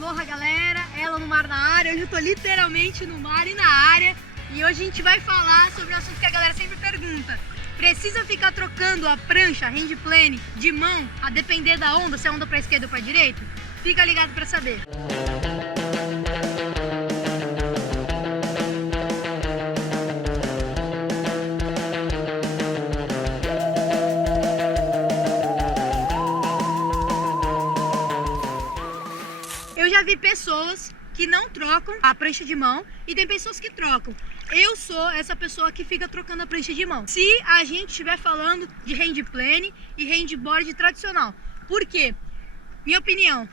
Aloha galera, ela no mar na área. Hoje eu tô literalmente no mar e na área. E hoje a gente vai falar sobre um assunto que a galera sempre pergunta: precisa ficar trocando a prancha handplane de mão a depender da onda, se é onda pra esquerda ou pra direita? Fica ligado pra saber. Eu já vi pessoas que não trocam a prancha de mão e tem pessoas que trocam. Eu sou essa pessoa que fica trocando a prancha de mão. Se a gente estiver falando de handplane e handboard tradicional. Por quê? Minha opinião,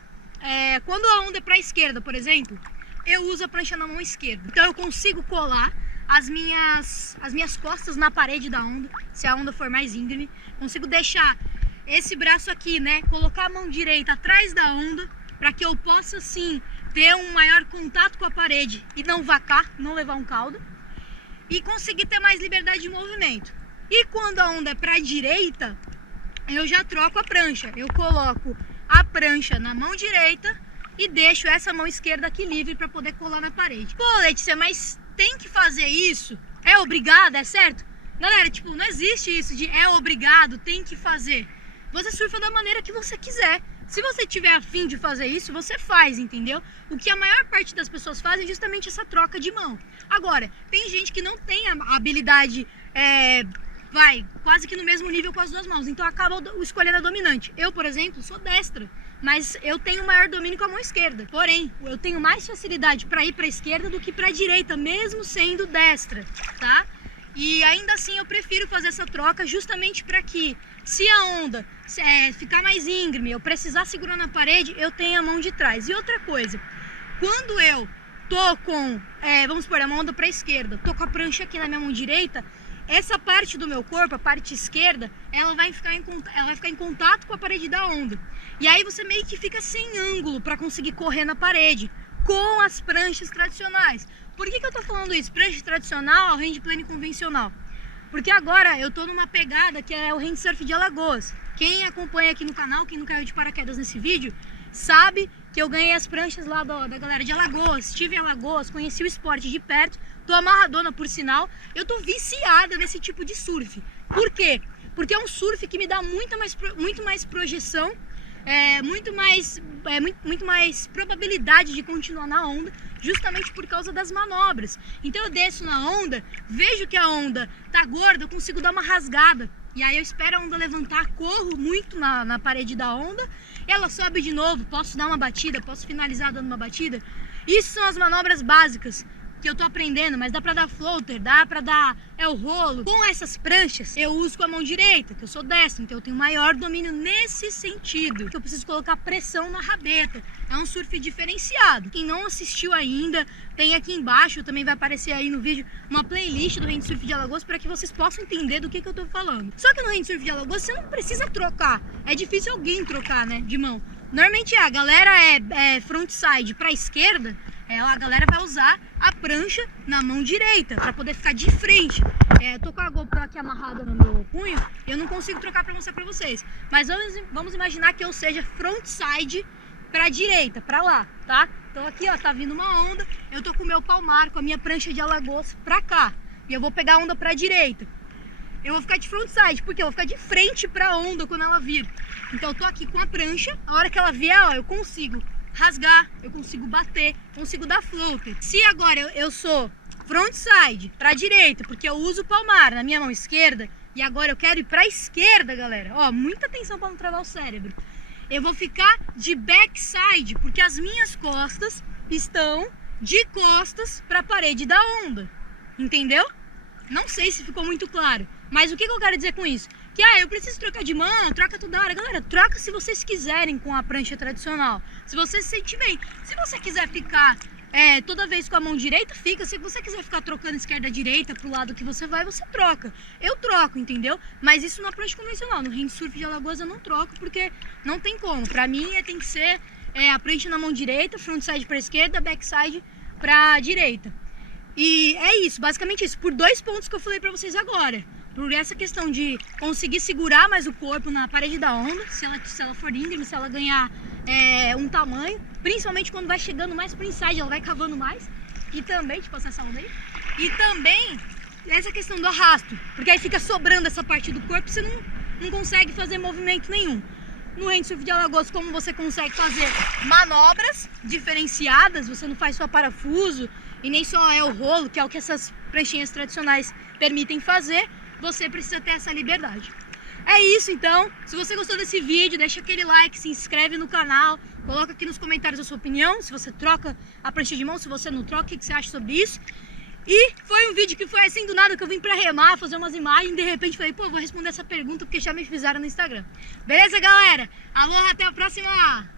quando a onda é para a esquerda, por exemplo, eu uso a prancha na mão esquerda. Então eu consigo colar as minhas costas na parede da onda, se a onda for mais íngreme. Consigo deixar esse braço aqui, né, colocar a mão direita atrás da onda, para que eu possa sim ter um maior contato com a parede e não vacar, não levar um caldo, e conseguir ter mais liberdade de movimento. E quando a onda é para a direita, eu já troco a prancha. Eu coloco a prancha na mão direita e deixo essa mão esquerda aqui livre para poder colar na parede. Pô, Letícia, mas tem que fazer isso? É obrigado, é certo? Galera, tipo, não existe isso de é obrigado, tem que fazer. Você surfa da maneira que você quiser. Se você tiver afim de fazer isso, você faz, entendeu? O que a maior parte das pessoas fazem é justamente essa troca de mão. Agora, tem gente que não tem a habilidade, quase que no mesmo nível com as duas mãos, então acaba escolhendo a dominante. Eu, por exemplo, sou destra, mas eu tenho maior domínio com a mão esquerda. Porém, eu tenho mais facilidade para ir para a esquerda do que para a direita, mesmo sendo destra, tá? E ainda assim eu prefiro fazer essa troca justamente para que, se a onda ficar mais íngreme, eu precisar segurar na parede, eu tenho a mão de trás. E outra coisa, quando eu tô com, vamos supor, uma onda para a esquerda, tô com a prancha aqui na minha mão direita, essa parte do meu corpo, a parte esquerda, ela vai ficar em contato com a parede da onda. E aí você meio que fica sem ângulo para conseguir correr na parede com as pranchas tradicionais. Por que eu tô falando isso? Prancha tradicional, handplane convencional. Porque agora eu tô numa pegada que é o handsurf de Alagoas. Quem acompanha aqui no canal, quem não caiu de paraquedas nesse vídeo, sabe que eu ganhei as pranchas lá da galera de Alagoas. Estive em Alagoas, conheci o esporte de perto, tô amarradona por sinal. Eu tô viciada nesse tipo de surf. Por quê? Porque é um surf que me dá muito mais projeção, muito mais probabilidade de continuar na onda, justamente por causa das manobras. Então eu desço na onda, vejo que a onda tá gorda, eu consigo dar uma rasgada, e aí eu espero a onda levantar, corro muito na parede da onda, ela sobe de novo, posso dar uma batida, posso finalizar dando uma batida. Isso são as manobras básicas que eu tô aprendendo, mas dá pra dar floater, dá pra dar o rolo. Com essas pranchas eu uso com a mão direita, que eu sou destra, então eu tenho maior domínio nesse sentido, que eu preciso colocar pressão na rabeta. É um surf diferenciado. Quem não assistiu ainda, tem aqui embaixo, também vai aparecer aí no vídeo, uma playlist do Handsurf de Alagoas para que vocês possam entender do que eu tô falando. Só que no Handsurf de Alagoas você não precisa trocar, é difícil alguém trocar, né, de mão. Normalmente a galera frontside para a esquerda, a galera vai usar a prancha na mão direita para poder ficar de frente. Tô com a GoPro aqui amarrada no meu punho, eu não consigo trocar para mostrar para vocês. Mas vamos imaginar que eu seja frontside para a direita, para lá, tá? Então aqui, ó, tá vindo uma onda, eu tô com o meu palmar, com a minha prancha de Alagoas para cá, e eu vou pegar a onda para a direita. Eu vou ficar de frontside, porque eu vou ficar de frente para a onda quando ela vir. Então eu tô aqui com a prancha, a hora que ela vier, ó, eu consigo rasgar, eu consigo bater, consigo dar floater. Se agora eu sou frontside para a direita, porque eu uso o palmar na minha mão esquerda, e agora eu quero ir para a esquerda, galera, ó, muita atenção para não travar o cérebro. Eu vou ficar de backside, porque as minhas costas estão de costas para a parede da onda, entendeu? Não sei se ficou muito claro, mas o que eu quero dizer com isso? Que eu preciso trocar de mão, troca toda hora. Galera, troca se vocês quiserem com a prancha tradicional, se você se sente bem. Se você quiser ficar toda vez com a mão direita, fica. Se você quiser ficar trocando esquerda-direita pro lado que você vai, você troca. Eu troco, entendeu? Mas isso na prancha convencional. No Handsurf de Alagoas eu não troco, porque não tem como. Pra mim tem que ser a prancha na mão direita, frontside pra esquerda, backside pra direita. E é isso, basicamente isso, por dois pontos que eu falei pra vocês agora. Por essa questão de conseguir segurar mais o corpo na parede da onda, se ela for íngreme, se ela ganhar um tamanho, principalmente quando vai chegando mais pro inside, ela vai cavando mais. E também, tipo, essa onda aí. E também essa questão do arrasto, porque aí fica sobrando essa parte do corpo, você não consegue fazer movimento nenhum. No Handsurf de Alagoas, como você consegue fazer manobras diferenciadas, você não faz só parafuso e nem só é o rolo, que é o que essas pranchinhas tradicionais permitem fazer, você precisa ter essa liberdade. É isso então, se você gostou desse vídeo, deixa aquele like, se inscreve no canal, coloca aqui nos comentários a sua opinião, se você troca a prancha de mão, se você não troca, o que você acha sobre isso. E foi um vídeo que foi assim do nada, que eu vim pra remar, fazer umas imagens, e de repente falei, pô, vou responder essa pergunta porque já me fizeram no Instagram. Beleza, galera? Alô, até a próxima!